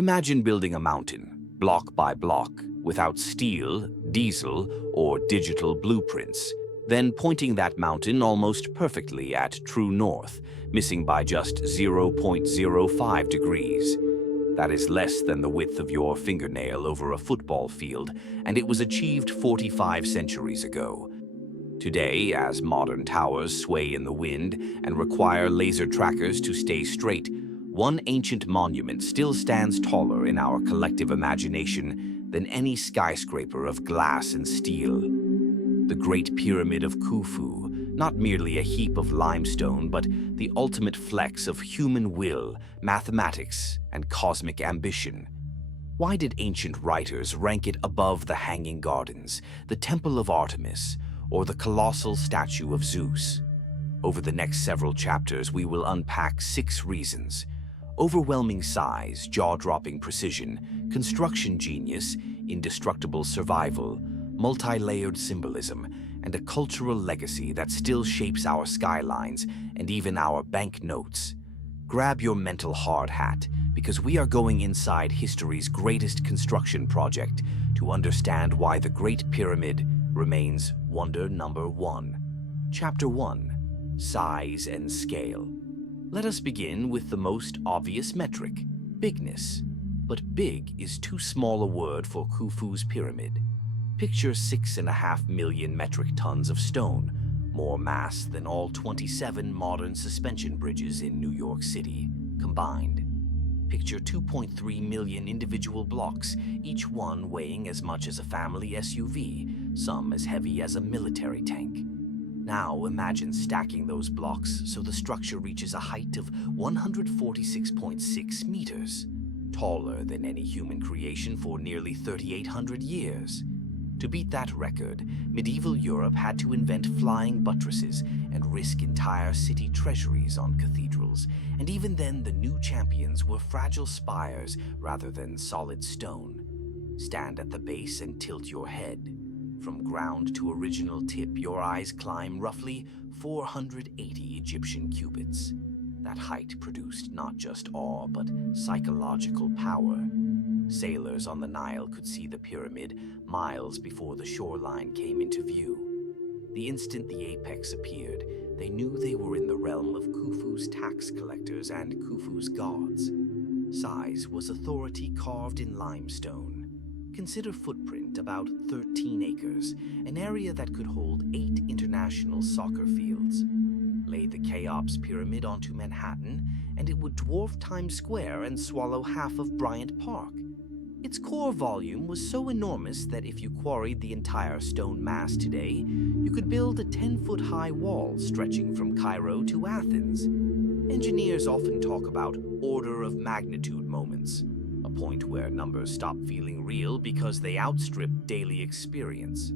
Imagine building a mountain, block by block, without steel, diesel, or digital blueprints, then pointing that mountain almost perfectly at true north, missing by just 0.05 degrees. That is less than the width of your fingernail over a football field, and it was achieved 45 centuries ago. Today, as modern towers sway in the wind and require laser trackers to stay straight, one ancient monument still stands taller in our collective imagination than any skyscraper of glass and steel. The Great Pyramid of Khufu, not merely a heap of limestone, but the ultimate flex of human will, mathematics, and cosmic ambition. Why did ancient writers rank it above the Hanging Gardens, the Temple of Artemis, or the colossal statue of Zeus? Over the next several chapters, we will unpack 6 reasons: overwhelming size, jaw-dropping precision, construction genius, indestructible survival, multi-layered symbolism, and a cultural legacy that still shapes our skylines and even our banknotes. Grab your mental hard hat, because we are going inside history's greatest construction project to understand why the Great Pyramid remains wonder number 1. Chapter 1: Size and Scale. Let us begin with the most obvious metric: bigness. But big is too small a word for Khufu's pyramid. Picture 6.5 million metric tons of stone, more mass than all 27 modern suspension bridges in New York City combined. Picture 2.3 million individual blocks, each one weighing as much as a family SUV, some as heavy as a military tank. Now imagine stacking those blocks so the structure reaches a height of 146.6 meters, taller than any human creation for nearly 3,800 years. To beat that record, medieval Europe had to invent flying buttresses and risk entire city treasuries on cathedrals, and even then the new champions were fragile spires rather than solid stone. Stand at the base and tilt your head. From ground to original tip, your eyes climb roughly 480 Egyptian cubits. That height produced not just awe, but psychological power. Sailors on the Nile could see the pyramid miles before the shoreline came into view. The instant the apex appeared, they knew they were in the realm of Khufu's tax collectors and Khufu's gods. Size was authority carved in limestone. Consider footprint: about 13 acres, an area that could hold 8 international soccer fields. Lay the Cheops Pyramid onto Manhattan, and it would dwarf Times Square and swallow half of Bryant Park. Its core volume was so enormous that if you quarried the entire stone mass today, you could build a 10-foot-high wall stretching from Cairo to Athens. Engineers often talk about order of magnitude moments, a point where numbers stop feeling real because they outstrip daily experience.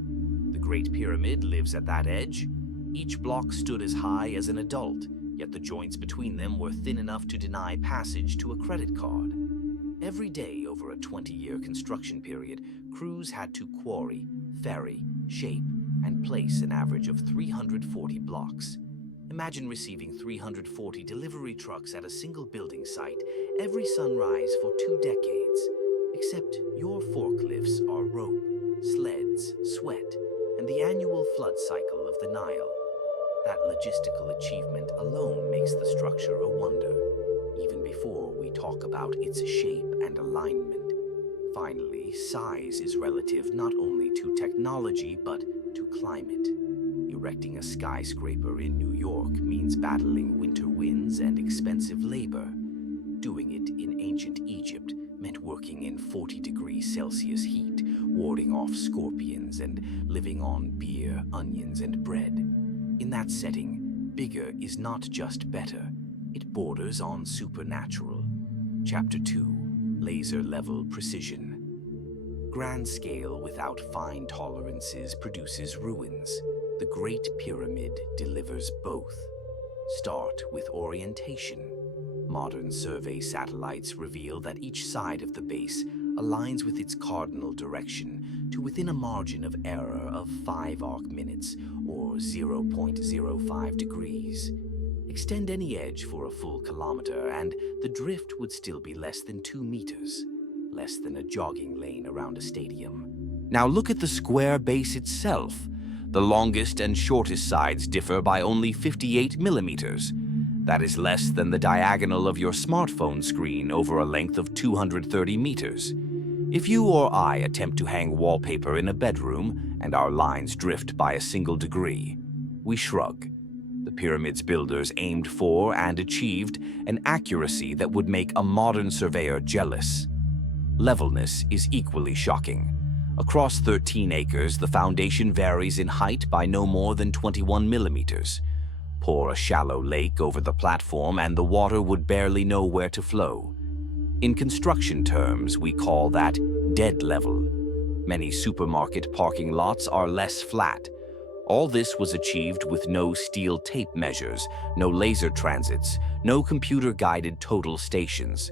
The Great Pyramid lives at that edge. Each block stood as high as an adult, yet the joints between them were thin enough to deny passage to a credit card. Every day over a 20-year construction period, crews had to quarry, ferry, shape, and place an average of 340 blocks. Imagine receiving 340 delivery trucks at a single building site every sunrise for 2 decades. Except your forklifts are rope, sleds, sweat, and the annual flood cycle of the Nile. That logistical achievement alone makes the structure a wonder, even before we talk about its shape and alignment. Finally, size is relative not only to technology but to climate. Erecting a skyscraper in New York means battling winter winds and expensive labor. Doing it in ancient Egypt meant working in 40 Celsius heat, warding off scorpions, and living on beer, onions, and bread. In that setting, bigger is not just better, it borders on supernatural. Chapter 2: Laser-level precision. Grand scale without fine tolerances produces ruins. The Great Pyramid delivers both. Start with orientation. Modern survey satellites reveal that each side of the base aligns with its cardinal direction to within a margin of error of 5 arc minutes, or 0.05 degrees. Extend any edge for a full kilometer, and the drift would still be less than 2 meters. less than a jogging lane around a stadium. Now look at the square base itself. The longest and shortest sides differ by only 58 millimeters. That is less than the diagonal of your smartphone screen over a length of 230 meters. If you or I attempt to hang wallpaper in a bedroom and our lines drift by a single degree, we shrug. The pyramid's builders aimed for and achieved an accuracy that would make a modern surveyor jealous. Levelness is equally shocking. Across 13 acres, the foundation varies in height by no more than 21 millimeters. Pour a shallow lake over the platform and the water would barely know where to flow. In construction terms, we call that dead level. Many supermarket parking lots are less flat. All this was achieved with no steel tape measures, no laser transits, no computer-guided total stations.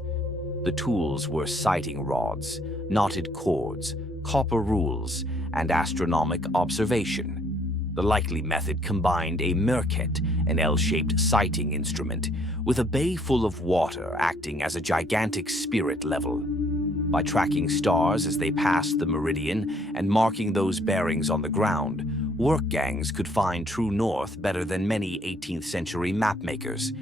The tools were sighting rods, knotted cords, copper rules, and astronomic observation. The likely method combined a merket, an L-shaped sighting instrument, with a bay full of water acting as a gigantic spirit level. By tracking stars as they passed the meridian and marking those bearings on the ground, work gangs could find true north better than many 18th century mapmakers.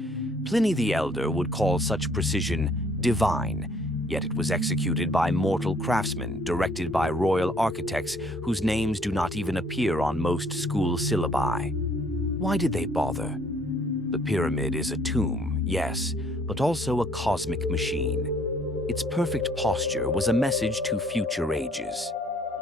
Pliny the Elder would call such precision divine, yet it was executed by mortal craftsmen, directed by royal architects whose names do not even appear on most school syllabi. Why did they bother? The pyramid is a tomb, yes, but also a cosmic machine. Its perfect posture was a message to future ages.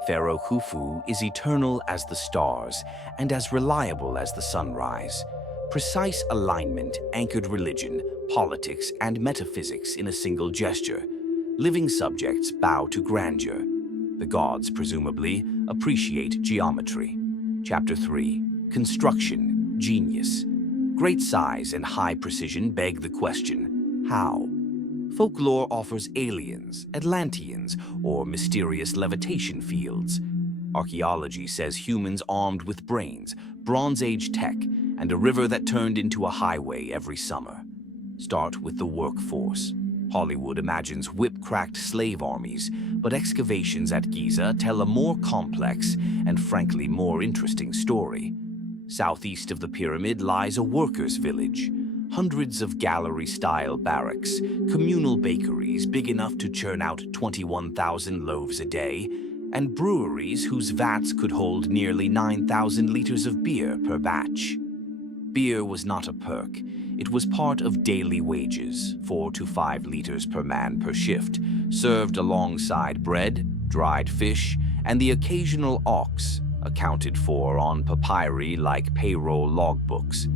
Pharaoh Khufu is eternal as the stars and as reliable as the sunrise. Precise alignment anchored religion, politics, and metaphysics in a single gesture. Living subjects bow to grandeur. The gods, presumably, appreciate geometry. Chapter 3. Construction, genius. Great size and high precision beg the question, how? Folklore offers aliens, Atlanteans, or mysterious levitation fields. Archaeology says humans armed with brains, Bronze Age tech, and a river that turned into a highway every summer. Start with the workforce. Hollywood imagines whip-cracked slave armies, but excavations at Giza tell a more complex and frankly more interesting story. Southeast of the pyramid lies a workers' village. Hundreds of gallery-style barracks, communal bakeries big enough to churn out 21,000 loaves a day, and breweries whose vats could hold nearly 9,000 liters of beer per batch. Beer was not a perk. It was part of daily wages, 4 to 5 liters per man per shift, served alongside bread, dried fish, and the occasional ox, accounted for on papyri like payroll logbooks.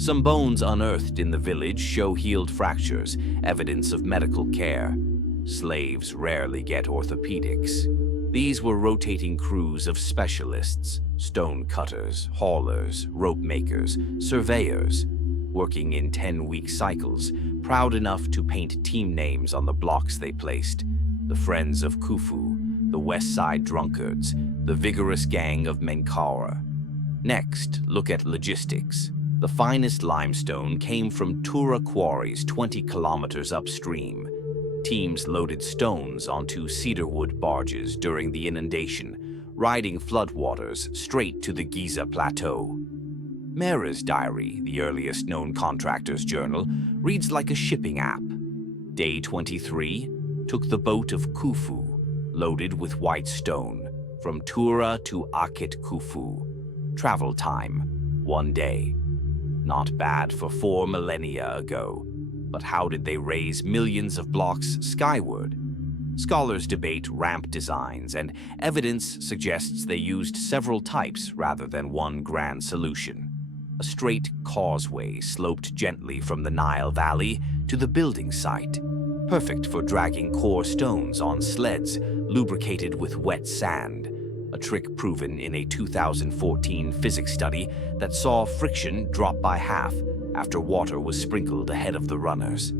Some bones unearthed in the village show healed fractures, evidence of medical care. Slaves rarely get orthopedics. These were rotating crews of specialists, stone cutters, haulers, rope makers, surveyors, working in 10-week cycles, proud enough to paint team names on the blocks they placed. The Friends of Khufu, the West Side Drunkards, the vigorous gang of Menkaura. Next, look at logistics. The finest limestone came from Tura quarries 20 kilometers upstream. Teams loaded stones onto cedarwood barges during the inundation, riding floodwaters straight to the Giza Plateau. Mera's diary, the earliest known contractor's journal, reads like a shipping app. Day 23 took the boat of Khufu, loaded with white stone, from Tura to Akit Khufu. Travel time, 1 day. Not bad for 4 millennia ago. But how did they raise millions of blocks skyward? Scholars debate ramp designs, and evidence suggests they used several types rather than one grand solution. A straight causeway sloped gently from the Nile Valley to the building site, perfect for dragging core stones on sleds lubricated with wet sand, a trick proven in a 2014 physics study that saw friction drop by half after water was sprinkled ahead of the runners.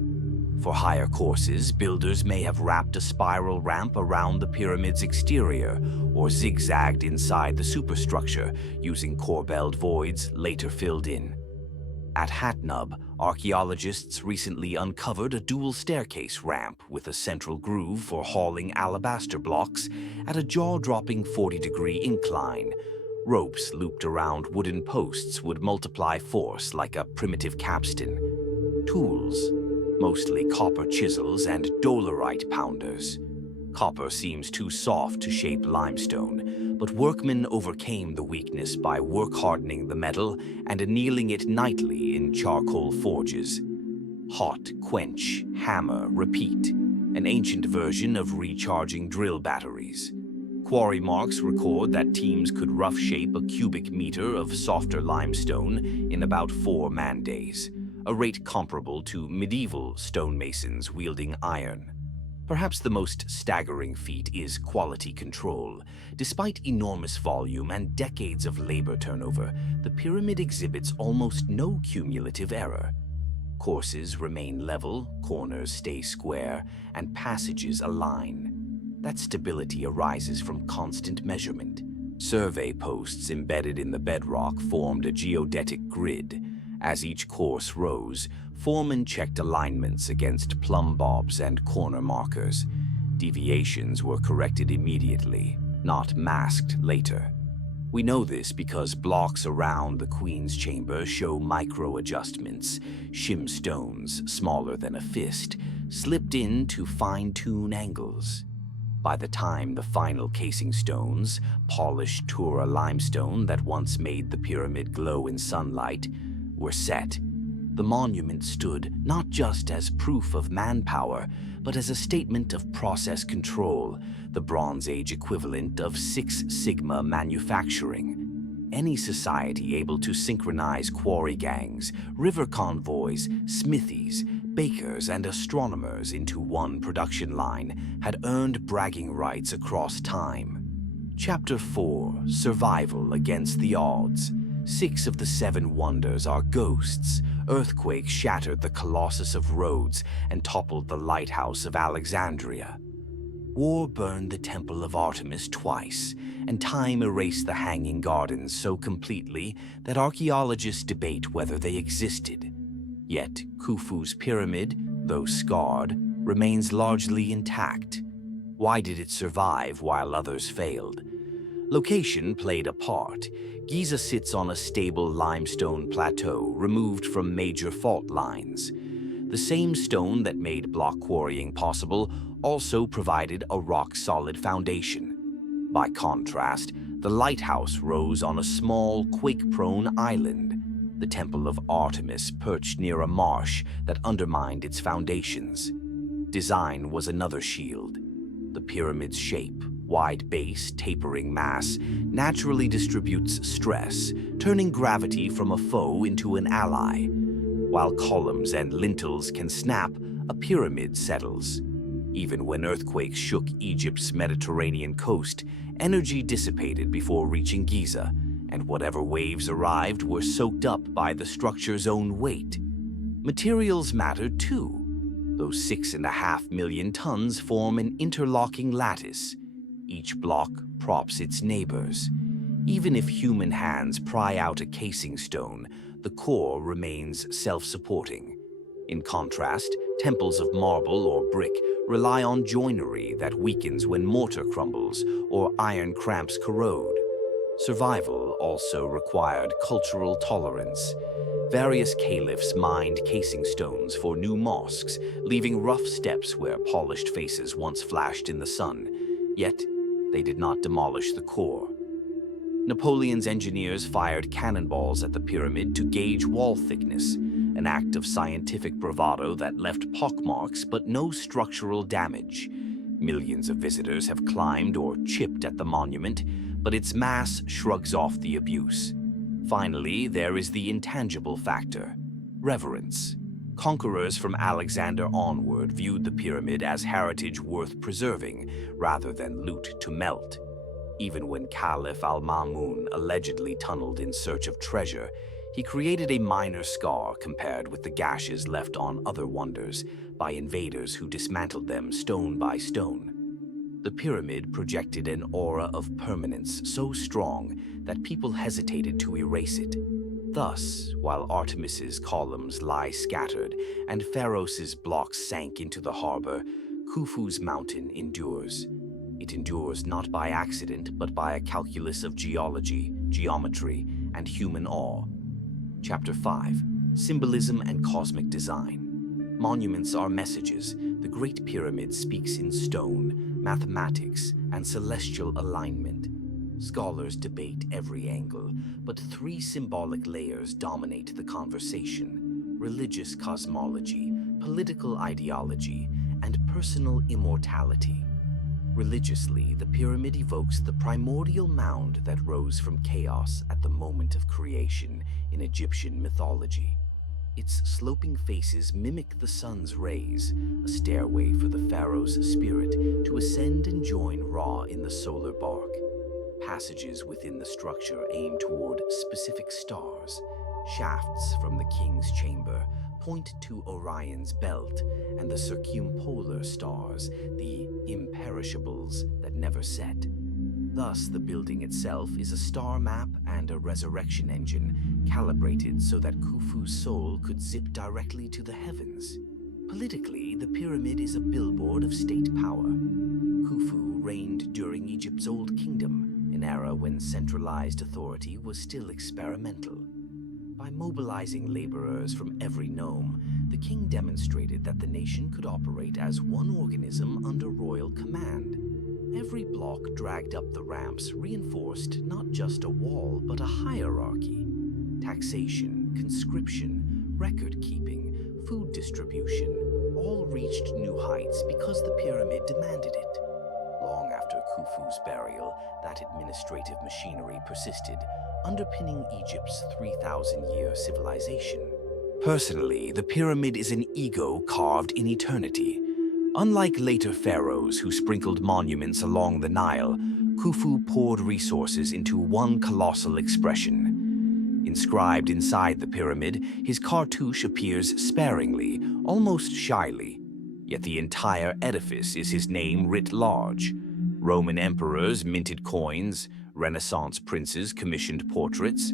For higher courses, builders may have wrapped a spiral ramp around the pyramid's exterior or zigzagged inside the superstructure using corbelled voids later filled in. At Hatnub, archaeologists recently uncovered a dual staircase ramp with a central groove for hauling alabaster blocks at a jaw-dropping 40-degree incline. Ropes looped around wooden posts would multiply force like a primitive capstan. Tools, mostly copper chisels and dolerite pounders. Copper seems too soft to shape limestone, but workmen overcame the weakness by work-hardening the metal and annealing it nightly in charcoal forges. Hot, quench, hammer, repeat, an ancient version of recharging drill batteries. Quarry marks record that teams could rough shape a cubic meter of softer limestone in about 4 man-days, a rate comparable to medieval stonemasons wielding iron. Perhaps the most staggering feat is quality control. Despite enormous volume and decades of labor turnover, the pyramid exhibits almost no cumulative error. Courses remain level, corners stay square, and passages align. That stability arises from constant measurement. Survey posts embedded in the bedrock formed a geodetic grid. As each course rose, foremen checked alignments against plumb bobs and corner markers. Deviations were corrected immediately, not masked later. We know this because blocks around the Queen's Chamber show micro-adjustments, shim stones smaller than a fist, slipped in to fine-tune angles. By the time the final casing stones, polished Tura limestone that once made the pyramid glow in sunlight, were set, the monument stood not just as proof of manpower, but as a statement of process control, the Bronze Age equivalent of Six Sigma manufacturing. Any society able to synchronize quarry gangs, river convoys, smithies, bakers, and astronomers into one production line had earned bragging rights across time. Chapter 4: Survival Against the Odds. 6 of the 7 wonders are ghosts. Earthquakes shattered the Colossus of Rhodes and toppled the Lighthouse of Alexandria. War burned the Temple of Artemis twice, and time erased the Hanging Gardens so completely that archaeologists debate whether they existed. Yet Khufu's pyramid, though scarred, remains largely intact. Why did it survive while others failed? Location played a part. Giza sits on a stable limestone plateau removed from major fault lines. The same stone that made block quarrying possible also provided a rock-solid foundation. By contrast, the lighthouse rose on a small, quake-prone island. The Temple of Artemis perched near a marsh that undermined its foundations. Design was another shield. The pyramid's shape, wide base, tapering mass, naturally distributes stress, turning gravity from a foe into an ally. While columns and lintels can snap, a pyramid settles. Even when earthquakes shook Egypt's Mediterranean coast, energy dissipated before reaching Giza, and whatever waves arrived were soaked up by the structure's own weight. Materials mattered too. Those 6.5 million tons form an interlocking lattice. Each block props its neighbors. Even if human hands pry out a casing stone, the core remains self-supporting. In contrast, temples of marble or brick rely on joinery that weakens when mortar crumbles or iron cramps corrode. Survival also required cultural tolerance. Various caliphs mined casing stones for new mosques, leaving rough steps where polished faces once flashed in the sun. Yet, they did not demolish the core. Napoleon's engineers fired cannonballs at the pyramid to gauge wall thickness, an act of scientific bravado that left pockmarks but no structural damage. Millions of visitors have climbed or chipped at the monument, but its mass shrugs off the abuse. Finally, there is the intangible factor: reverence. Conquerors from Alexander onward viewed the pyramid as heritage worth preserving, rather than loot to melt. Even when Caliph al-Ma'mun allegedly tunneled in search of treasure, he created a minor scar compared with the gashes left on other wonders by invaders who dismantled them stone by stone. The pyramid projected an aura of permanence so strong that people hesitated to erase it. Thus, while Artemis's columns lie scattered and Pharos' blocks sank into the harbor, Khufu's mountain endures. It endures not by accident, but by a calculus of geology, geometry, and human awe. Chapter 5. Symbolism and Cosmic Design. Monuments are messages. The Great Pyramid speaks in stone, mathematics, and celestial alignment. Scholars debate every angle, but three symbolic layers dominate the conversation: religious cosmology, political ideology, and personal immortality. Religiously, the pyramid evokes the primordial mound that rose from chaos at the moment of creation in Egyptian mythology. Its sloping faces mimic the sun's rays, a stairway for the pharaoh's spirit to ascend and join Ra in the solar bark. Passages within the structure aim toward specific stars. Shafts from the king's chamber point to Orion's belt and the circumpolar stars, the imperishables that never set. Thus, the building itself is a star map and a resurrection engine, calibrated so that Khufu's soul could zip directly to the heavens. Politically, the pyramid is a billboard of state power. Khufu reigned during Egypt's Old Kingdom, an era when centralized authority was still experimental. By mobilizing laborers from every nome, the king demonstrated that the nation could operate as one organism under royal command. Every block dragged up the ramps reinforced not just a wall, but a hierarchy. Taxation, conscription, record-keeping, food distribution, all reached new heights because the pyramid demanded it. Long after Khufu's burial, that administrative machinery persisted, underpinning Egypt's 3,000-year civilization. Personally, the pyramid is an ego carved in eternity. Unlike later pharaohs who sprinkled monuments along the Nile, Khufu poured resources into one colossal expression. Inscribed inside the pyramid, his cartouche appears sparingly, almost shyly. Yet the entire edifice is his name writ large. Roman emperors minted coins, Renaissance princes commissioned portraits.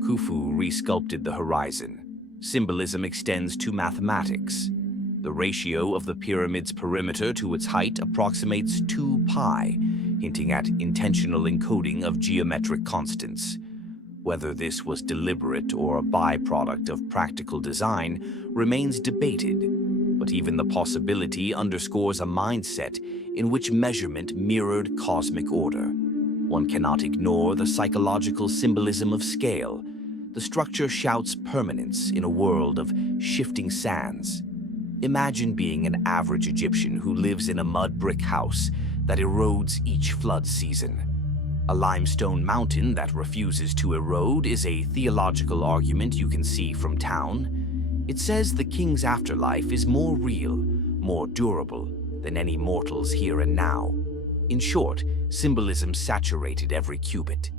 Khufu resculpted the horizon. Symbolism extends to mathematics. The ratio of the pyramid's perimeter to its height approximates 2 pi, hinting at intentional encoding of geometric constants. Whether this was deliberate or a byproduct of practical design remains debated, but even the possibility underscores a mindset in which measurement mirrored cosmic order. One cannot ignore the psychological symbolism of scale. The structure shouts permanence in a world of shifting sands. Imagine being an average Egyptian who lives in a mud brick house that erodes each flood season. A limestone mountain that refuses to erode is a theological argument you can see from town. It says the king's afterlife is more real, more durable than any mortal's here and now. In short, symbolism saturated every cubit.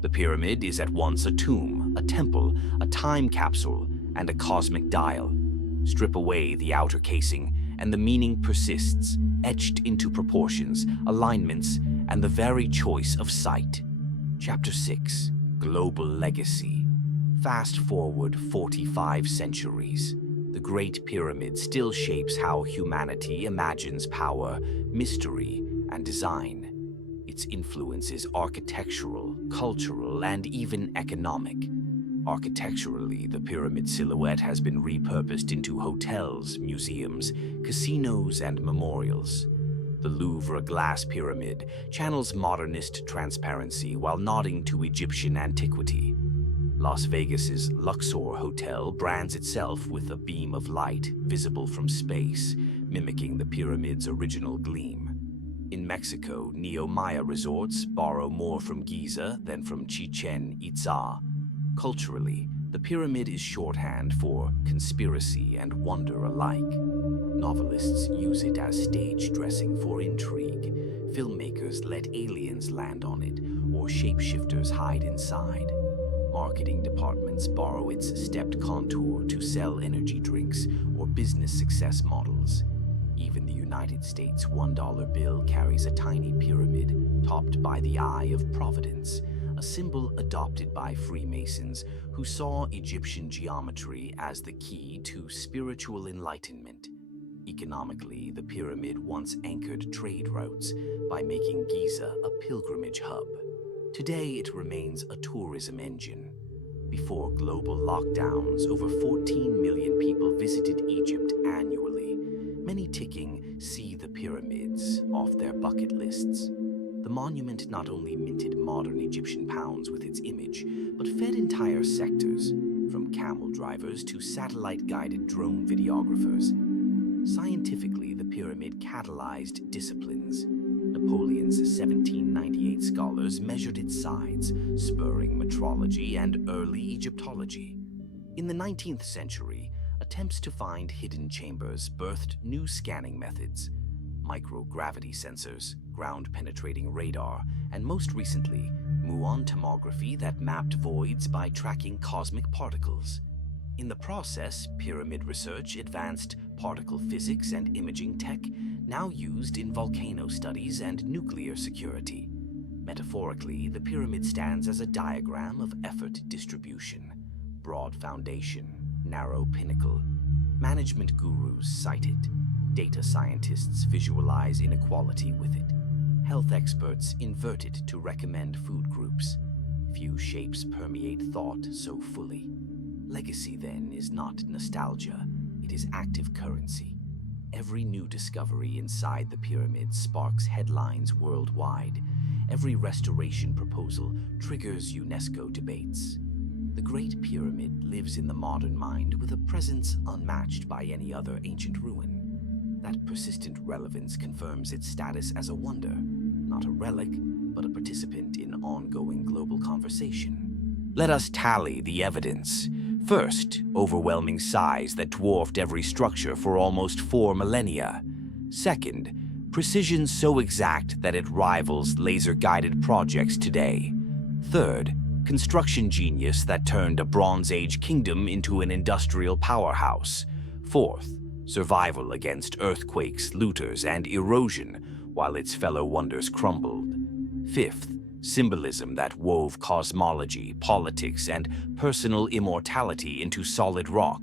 The pyramid is at once a tomb, a temple, a time capsule, and a cosmic dial. Strip away the outer casing, and the meaning persists, etched into proportions, alignments, and the very choice of sight. Chapter 6. Global Legacy. Fast forward 45 centuries. The Great Pyramid still shapes how humanity imagines power, mystery, and design. Its influence is architectural, cultural, and even economic. Architecturally, the pyramid silhouette has been repurposed into hotels, museums, casinos, and memorials. The Louvre glass pyramid channels modernist transparency while nodding to Egyptian antiquity. Las Vegas's Luxor Hotel brands itself with a beam of light visible from space, mimicking the pyramid's original gleam. In Mexico, Neo-Maya resorts borrow more from Giza than from Chichen Itza. Culturally, the pyramid is shorthand for conspiracy and wonder alike. Novelists use it as stage dressing for intrigue. Filmmakers let aliens land on it, or shapeshifters hide inside. Marketing departments borrow its stepped contour to sell energy drinks or business success models. Even the United States $1 bill carries a tiny pyramid topped by the Eye of Providence, a symbol adopted by Freemasons who saw Egyptian geometry as the key to spiritual enlightenment. Economically, the pyramid once anchored trade routes by making Giza a pilgrimage hub. Today, it remains a tourism engine. Before global lockdowns, over 14 million people visited Egypt annually, many ticking "see the pyramids" off their bucket lists. The monument not only minted modern Egyptian pounds with its image, but fed entire sectors, from camel drivers to satellite-guided drone videographers. Scientifically, the pyramid catalyzed disciplines. Napoleon's 1798 scholars measured its sides, spurring metrology and early Egyptology. In the 19th century, attempts to find hidden chambers birthed new scanning methods: microgravity sensors, ground-penetrating radar, and most recently, Muon tomography that mapped voids by tracking cosmic particles. In the process, pyramid research advanced particle physics and imaging tech, now used in volcano studies and nuclear security. Metaphorically, the pyramid stands as a diagram of effort distribution: broad foundation, narrow pinnacle. Management gurus cite it. Data scientists visualize inequality with it. Health experts invert it to recommend food groups. Few shapes permeate thought so fully. Legacy, then, is not nostalgia. It is active currency. Every new discovery inside the pyramid sparks headlines worldwide. Every restoration proposal triggers UNESCO debates. The Great Pyramid lives in the modern mind with a presence unmatched by any other ancient ruin. That persistent relevance confirms its status as a wonder, not a relic, but a participant in ongoing global conversation. Let us tally the evidence. First, overwhelming size that dwarfed every structure for almost 4 millennia. Second, precision so exact that it rivals laser-guided projects today. Third, construction genius that turned a Bronze Age kingdom into an industrial powerhouse. Fourth, survival against earthquakes, looters, and erosion while its fellow wonders crumbled. Fifth, symbolism that wove cosmology, politics, and personal immortality into solid rock.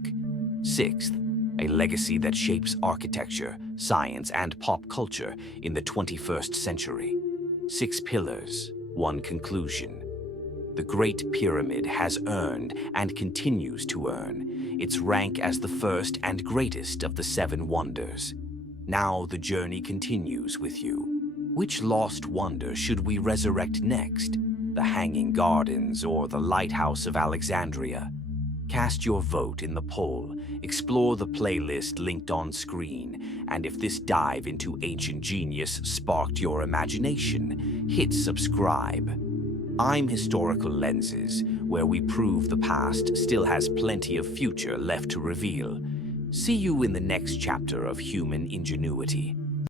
Sixth, a legacy that shapes architecture, science, and pop culture in the 21st century. 6 pillars, 1 conclusion. The Great Pyramid has earned, and continues to earn, its rank as the first and greatest of the 7 wonders. Now the journey continues with you. Which lost wonder should we resurrect next? The Hanging Gardens or the Lighthouse of Alexandria? Cast your vote in the poll, explore the playlist linked on screen, and if this dive into ancient genius sparked your imagination, hit subscribe. I'm Historical Lenses, where we prove the past still has plenty of future left to reveal. See you in the next chapter of human ingenuity.